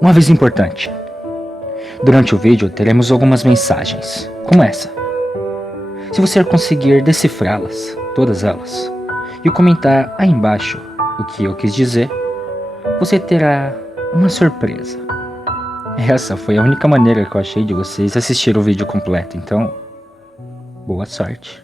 Um aviso importante. Durante o vídeo teremos algumas mensagens, como essa. Se você conseguir decifrá-las, todas elas, e comentar aí embaixo o que eu quis dizer, você terá uma surpresa. Essa foi a única maneira que eu achei de vocês assistir o vídeo completo, então, boa sorte.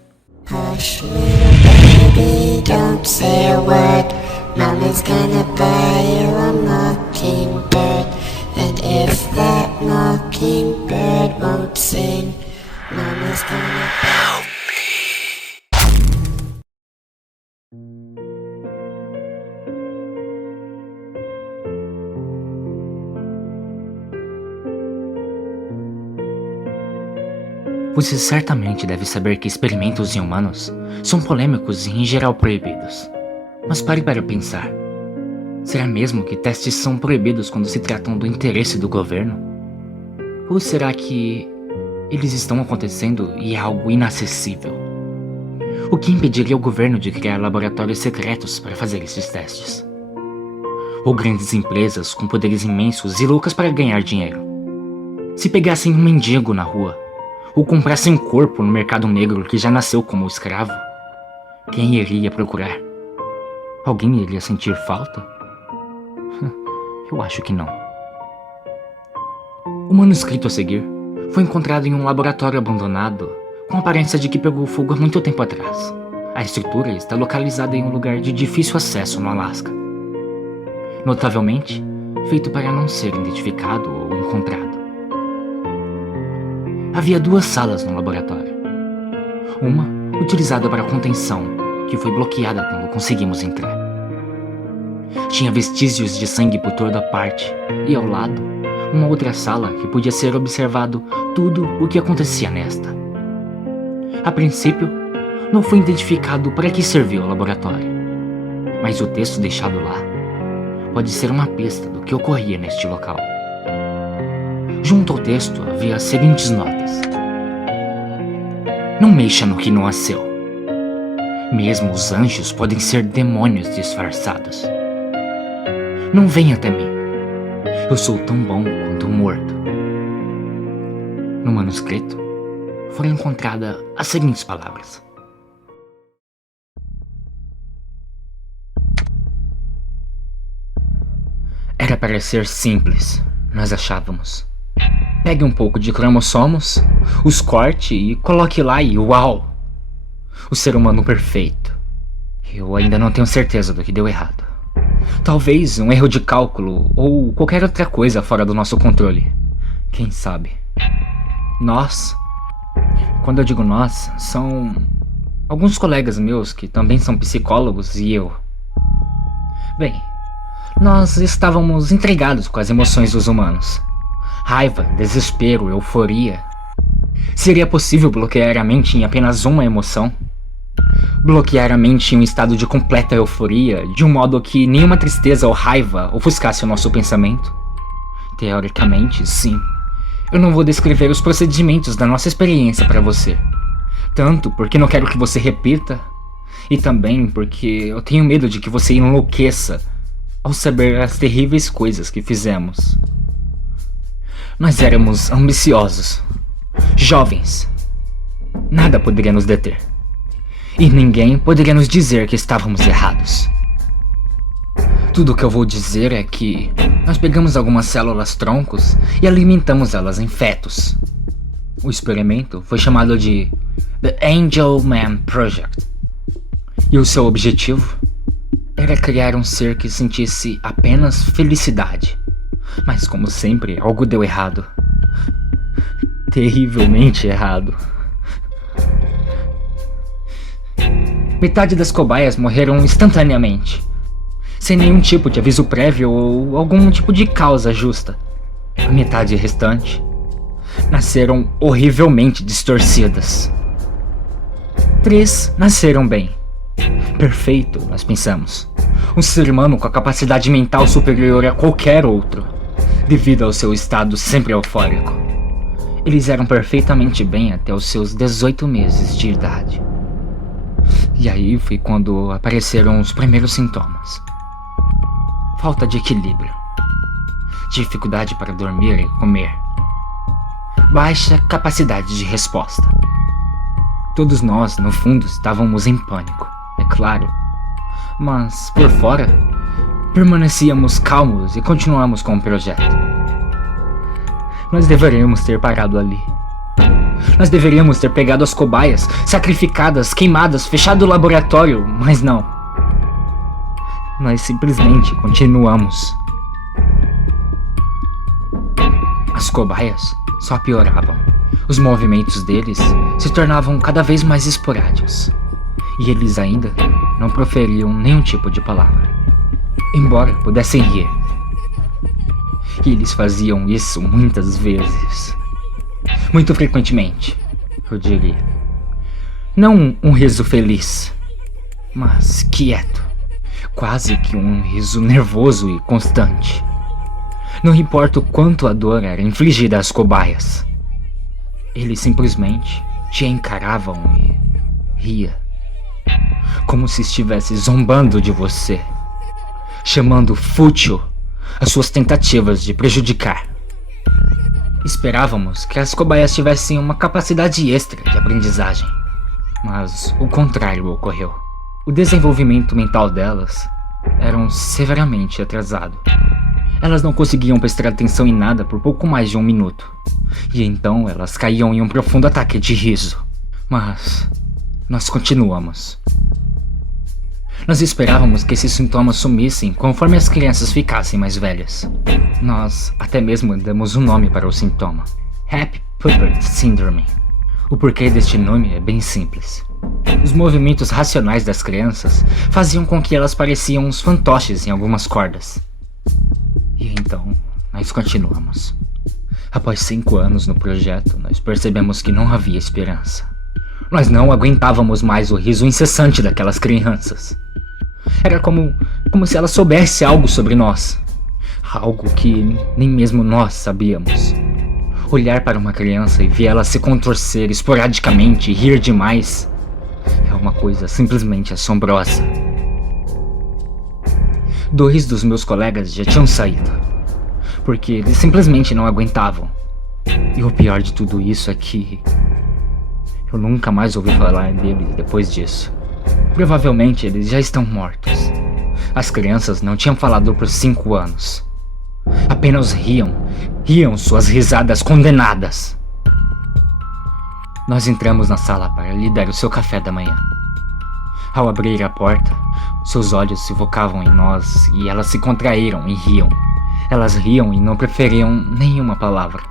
Hush, little baby, don't say a word. Mama's gonna buy you a mockingbird. And if that mockingbird won't sing, Mama's gonna help me. Você certamente deve saber que experimentos em humanos são polêmicos e em geral proibidos. Mas pare para pensar. Será mesmo que testes são proibidos quando se tratam do interesse do governo? Ou será que eles estão acontecendo e é algo inacessível? O que impediria o governo de criar laboratórios secretos para fazer esses testes? Ou grandes empresas com poderes imensos e loucas para ganhar dinheiro? Se pegassem um mendigo na rua, ou comprassem um corpo no mercado negro que já nasceu como escravo, quem iria procurar? Alguém iria sentir falta? Eu acho que não. O manuscrito a seguir foi encontrado em um laboratório abandonado, com a aparência de que pegou fogo há muito tempo atrás. A estrutura está localizada em um lugar de difícil acesso no Alasca. Notavelmente, feito para não ser identificado ou encontrado. Havia 2 salas no laboratório. Uma, utilizada para contenção, que foi bloqueada quando conseguimos entrar. Tinha vestígios de sangue por toda parte, e ao lado, uma outra sala que podia ser observado tudo o que acontecia nesta. A princípio, não foi identificado para que serviu o laboratório, mas o texto deixado lá pode ser uma pista do que ocorria neste local. Junto ao texto havia as seguintes notas: não mexa no que não é seu. Mesmo os anjos podem ser demônios disfarçados. Não venha até mim. Eu sou tão bom quanto morto. No manuscrito foram encontradas as seguintes palavras: era para ser simples, nós achávamos. Pegue um pouco de cromossomos, os corte e coloque lá e uau! O ser humano perfeito. Eu ainda não tenho certeza do que deu errado. Talvez um erro de cálculo ou qualquer outra coisa fora do nosso controle. Quem sabe? Nós, quando eu digo nós, são alguns colegas meus que também são psicólogos e eu. Bem, nós estávamos intrigados com as emoções dos humanos. Raiva, desespero, euforia. Seria possível bloquear a mente em apenas uma emoção? Bloquear a mente em um estado de completa euforia, de um modo que nenhuma tristeza ou raiva ofuscasse o nosso pensamento? Teoricamente, sim. Eu não vou descrever os procedimentos da nossa experiência para você. Tanto porque não quero que você repita, e também porque eu tenho medo de que você enlouqueça ao saber as terríveis coisas que fizemos. Nós éramos ambiciosos, jovens. Nada poderia nos deter. E ninguém poderia nos dizer que estávamos errados. Tudo o que eu vou dizer é que nós pegamos algumas células troncos e alimentamos elas em fetos. O experimento foi chamado de The Angel Man Project. E o seu objetivo era criar um ser que sentisse apenas felicidade. Mas como sempre, algo deu errado. Terrivelmente errado. Metade das cobaias morreram instantaneamente, sem nenhum tipo de aviso prévio ou algum tipo de causa justa. A metade restante nasceram horrivelmente distorcidas. 3 nasceram bem. Perfeito, nós pensamos. Um ser humano com a capacidade mental superior a qualquer outro, devido ao seu estado sempre eufórico. Eles eram perfeitamente bem até os seus 18 meses de idade. E aí foi quando apareceram os primeiros sintomas. Falta de equilíbrio. dificuldade para dormir e comer, baixa capacidade de resposta. Todos nós, no fundo, estávamos em pânico, é claro, mas por fora, permanecíamos calmos e continuamos com o projeto. Nós deveríamos ter parado ali. Nós deveríamos ter pegado as cobaias, sacrificadas, queimadas, fechado o laboratório, mas não. Nós simplesmente continuamos. As cobaias só pioravam. Os movimentos deles se tornavam cada vez mais esporádicos. E eles ainda não proferiam nenhum tipo de palavra, embora pudessem rir. E eles faziam isso muitas vezes. Muito frequentemente, eu diria. Não um riso feliz, mas quieto. Quase que um riso nervoso e constante. Não importa o quanto a dor era infligida às cobaias. Eles simplesmente te encaravam e ria. Como se estivesse zombando de você. Chamando fútil as suas tentativas de prejudicar. Esperávamos que as cobaias tivessem uma capacidade extra de aprendizagem, mas o contrário ocorreu. O desenvolvimento mental delas era severamente atrasado. Elas não conseguiam prestar atenção em nada por pouco mais de 1 minuto, e então elas caíam em um profundo ataque de riso. Mas nós continuamos. Nós esperávamos que esses sintomas sumissem conforme as crianças ficassem mais velhas. Nós até mesmo demos um nome para o sintoma: Happy Puberty Syndrome. O porquê deste nome é bem simples. Os movimentos racionais das crianças faziam com que elas pareciam uns fantoches em algumas cordas. E então, nós continuamos. Após 5 anos no projeto, nós percebemos que não havia esperança. Nós não aguentávamos mais o riso incessante daquelas crianças. Era como se ela soubesse algo sobre nós. Algo que nem mesmo nós sabíamos. Olhar para uma criança e ver ela se contorcer esporadicamente e rir demais é uma coisa simplesmente assombrosa. 2 dos meus colegas já tinham saído, porque eles simplesmente não aguentavam. E o pior de tudo isso é que eu nunca mais ouvi falar deles depois disso. Provavelmente eles já estão mortos. As crianças não tinham falado por 5 anos. Apenas riam suas risadas condenadas. Nós entramos na sala para lhe dar o seu café da manhã. Ao abrir a porta, seus olhos se focavam em nós e elas se contraíram e riam. Elas riam e não preferiam nenhuma palavra.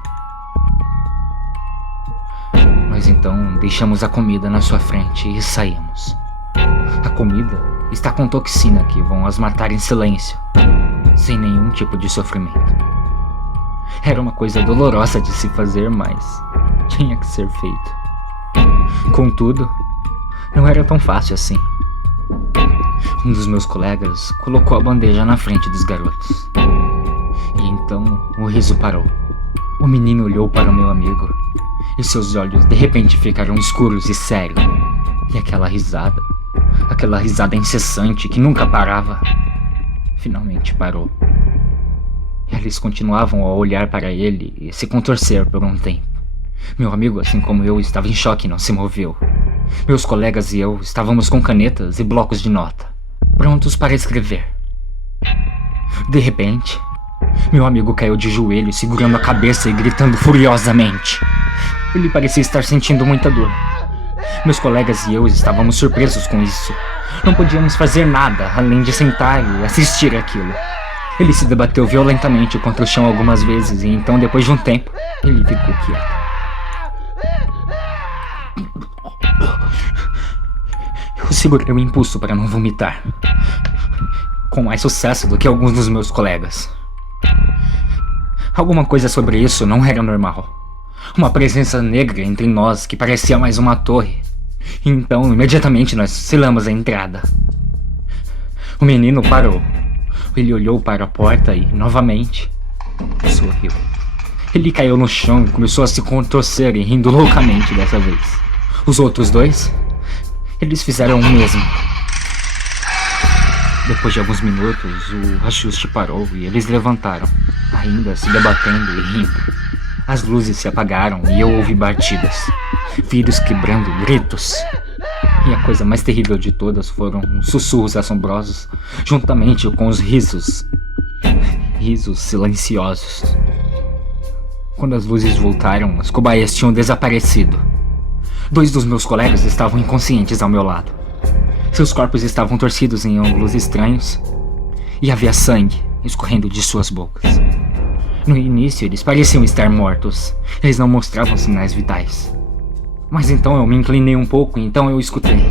Nós então deixamos a comida na sua frente e saímos. A comida está com toxina que vão as matar em silêncio, sem nenhum tipo de sofrimento. Era uma coisa dolorosa de se fazer, mas tinha que ser feito. Contudo, não era tão fácil assim. Um dos meus colegas colocou a bandeja na frente dos garotos. E então o riso parou. O menino olhou para o meu amigo e seus olhos de repente ficaram escuros e sérios. E aquela risada incessante que nunca parava, finalmente parou. Eles continuavam a olhar para ele e se contorcer por um tempo. Meu amigo, assim como eu, estava em choque e não se moveu. Meus colegas e eu estávamos com canetas e blocos de nota, prontos para escrever. De repente, meu amigo caiu de joelhos, segurando a cabeça e gritando furiosamente. Ele parecia estar sentindo muita dor. Meus colegas e eu estávamos surpresos com isso. Não podíamos fazer nada além de sentar e assistir aquilo. Ele se debateu violentamente contra o chão algumas vezes e então, depois de um tempo, ele ficou quieto. Eu segurei o impulso para não vomitar, com mais sucesso do que alguns dos meus colegas. Alguma coisa sobre isso não era normal. Uma presença negra entre nós que parecia mais uma torre. Então, imediatamente nós selamos a entrada. O menino parou. Ele olhou para a porta e, novamente, sorriu. Ele caiu no chão e começou a se contorcer e rindo loucamente dessa vez. Os outros 2, eles fizeram o mesmo. Depois de alguns minutos, o ajuste parou e eles levantaram, ainda se debatendo e rindo. As luzes se apagaram e eu ouvi batidas, vidros quebrando, gritos. E a coisa mais terrível de todas foram os sussurros assombrosos, juntamente com os risos. Risos silenciosos. Quando as luzes voltaram, as cobaias tinham desaparecido. 2 dos meus colegas estavam inconscientes ao meu lado. Seus corpos estavam torcidos em ângulos estranhos e havia sangue escorrendo de suas bocas. No início, eles pareciam estar mortos. Eles não mostravam sinais vitais. Mas então eu me inclinei um pouco e então eu escutei.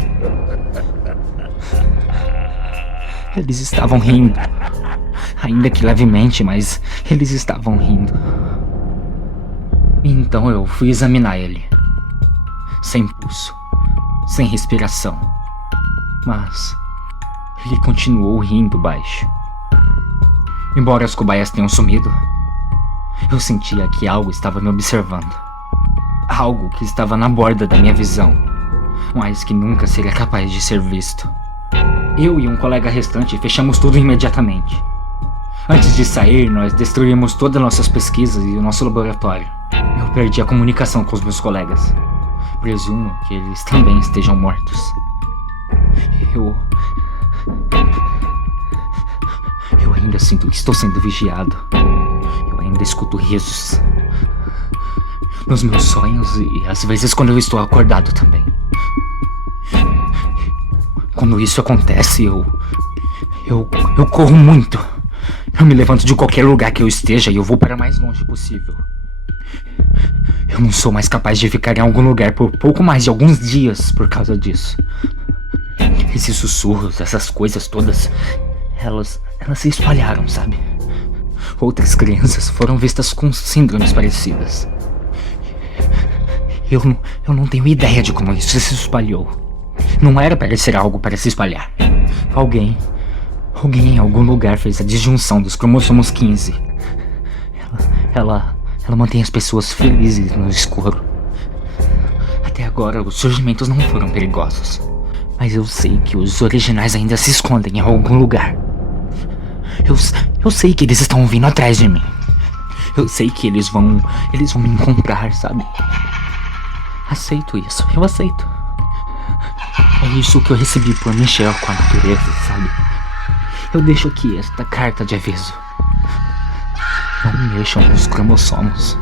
Eles estavam rindo. Ainda que levemente, mas eles estavam rindo. E então eu fui examinar ele. Sem pulso, sem respiração. Mas ele continuou rindo baixo. Embora as cobaias tenham sumido, eu sentia que algo estava me observando. Algo que estava na borda da minha visão, mas que nunca seria capaz de ser visto. Eu e um colega restante fechamos tudo imediatamente. Antes de sair, nós destruímos todas as nossas pesquisas e o nosso laboratório. Eu perdi a comunicação com os meus colegas. Presumo que eles também estejam mortos. Eu ainda sinto que estou sendo vigiado. Eu ainda escuto risos nos meus sonhos e às vezes quando eu estou acordado também. Quando isso acontece, eu corro muito. Eu me levanto de qualquer lugar que eu esteja e eu vou para o mais longe possível. Eu não sou mais capaz de ficar em algum lugar por pouco mais de alguns dias por causa disso. Esses sussurros, essas coisas todas, elas se espalharam, sabe? Outras crianças foram vistas com síndromes parecidas. Eu não tenho ideia de como isso se espalhou. Não era para ser algo para se espalhar. Alguém em algum lugar fez a disjunção dos cromossomos 15. Ela mantém as pessoas felizes no escuro. Até agora, os surgimentos não foram perigosos. Mas eu sei que os originais ainda se escondem em algum lugar. Eu sei que eles estão vindo atrás de mim. Eu sei que eles vão me encontrar, sabe? Aceito isso, eu aceito. É isso que eu recebi por Michel com a natureza, sabe? Eu deixo aqui esta carta de aviso. Não mexam nos cromossomos.